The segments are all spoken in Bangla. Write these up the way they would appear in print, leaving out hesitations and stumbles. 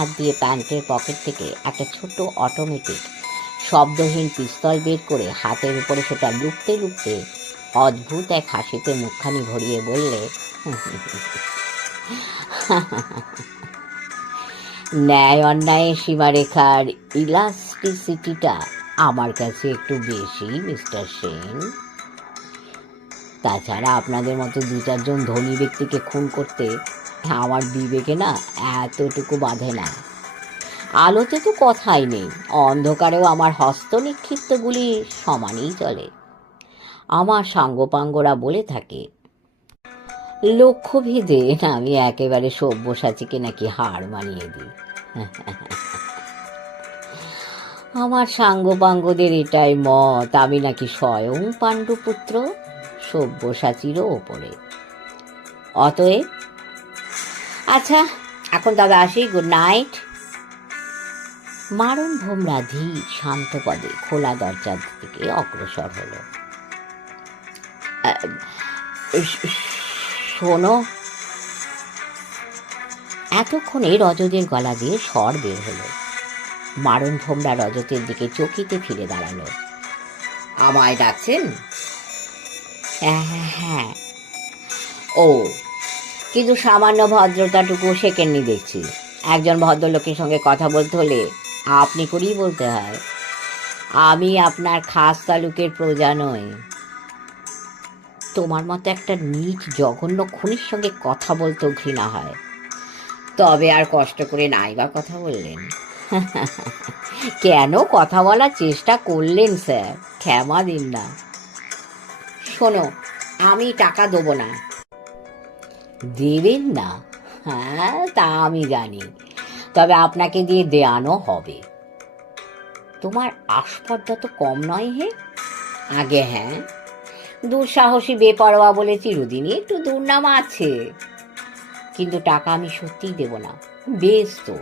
হাত দিয়ে প্যান্টের পকেট থেকে একটা ছোট অটোমেটিক শব্দহীন পিস্তল বের করে হাতের উপরে সেটা লুকতে লুকতে অদ্ভুত এক হাসিতে মুখখানি ভরিয়ে বললে, ন্যায় অন্যায়ের সীমারেখার ইলাস্টিসিটিটা আমার কাছে একটু বেশি, মিস্টার সেন। তাছাড়া আপনাদের মতো দু চারজন ধনী ব্যক্তিকে খুন করতে আমার বিবেকে না এতটুকু বাধে না। আলোতে তো কথাই নেই, অন্ধকারেও আমার হস্ত নিক্ষিপ্তগুলি সমানই চলে। আমার সাঙ্গপাঙ্গরা বলে থাকে, লক্ষ্যভেদে আমি একেবারে সব্যসাচীকে নাকি হার মানিয়ে দিই। আমার সাঙ্গপাঙ্গদের এটাই মত আমি নাকি স্বয়ং পাণ্ডুপুত্র, সব্যসাচীরও ওপরে। অতএব আচ্ছা, এখন তবে আসি, গুড নাইট। মারণ ভোমরা ধীর শান্ত পদে খোলা দরজার দিকে অগ্রসর হল। শোনো, এতক্ষণে রজতের গলা দিয়ে স্বর বের হলো। মারণ ভোমরা রজতের দিকে চকিতে ফিরে দাঁড়ালো। আমায় ডাকছেন? হ্যাঁ। ও, কিন্তু সামান্য ভদ্রতাটুকু শেখেননি দেখছি। একজন ভদ্রলোকের সঙ্গে কথা বলতে হলে আপনি করেই বলতে হয়। আমি আপনার খাস তালুকের প্রজা নই। তোমার মতো একটা নীচ জঘন্য খুনির সঙ্গে কথা বলতেও ঘৃণা হয়। তবে আর কষ্ট করে নাই বা কথা বললেন? কেন কথা বলার চেষ্টা করলেন স্যার? ক্ষমা দিন না। শোনো, আমি টাকা দেবো না। দেবেন না? হ্যাঁ, তা আমি জানি, তবে আপনাকে দিয়ে দেয়ানো হবে। তোমার আস্পর্ধা তো কম নয় হে। আগে হ্যাঁ, দুঃসাহসী বেপরোয়া বলে চিরদিনই একটু দুর্নাম আছে, কিন্তু টাকা আমি সত্যিই দেব না। বেশ তো,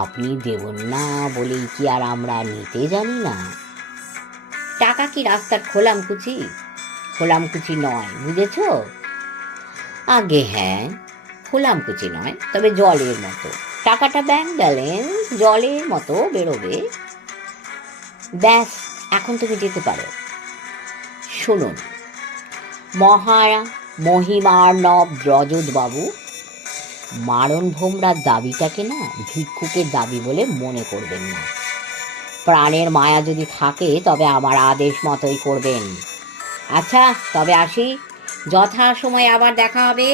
আপনি দেবেন না বলেই কি আর আমরা নিতে জানি না? টাকা কি রাস্তার খোলামকুচি? খোলামকুচি নয়, বুঝেছ? আগে হ্যাঁ, খোলামকুচি নয়, তবে জলের মতো। টাকাটা ব্যাংক ব্যালেন্স জলের মতো বেরোবে। ব্যাস, এখন তুমি যেতে পারো। শুনুন, মহিমার্ণব রজত বাবু, মারণ ভোমরার দাবিটাকে না ভিক্ষুকের দাবি বলে মনে করবেন না। প্রাণের মায়া যদি থাকে তবে আমার আদেশ মতোই করবেন। আচ্ছা, তবে আসি। যথা সময়ে আবার দেখা হবে।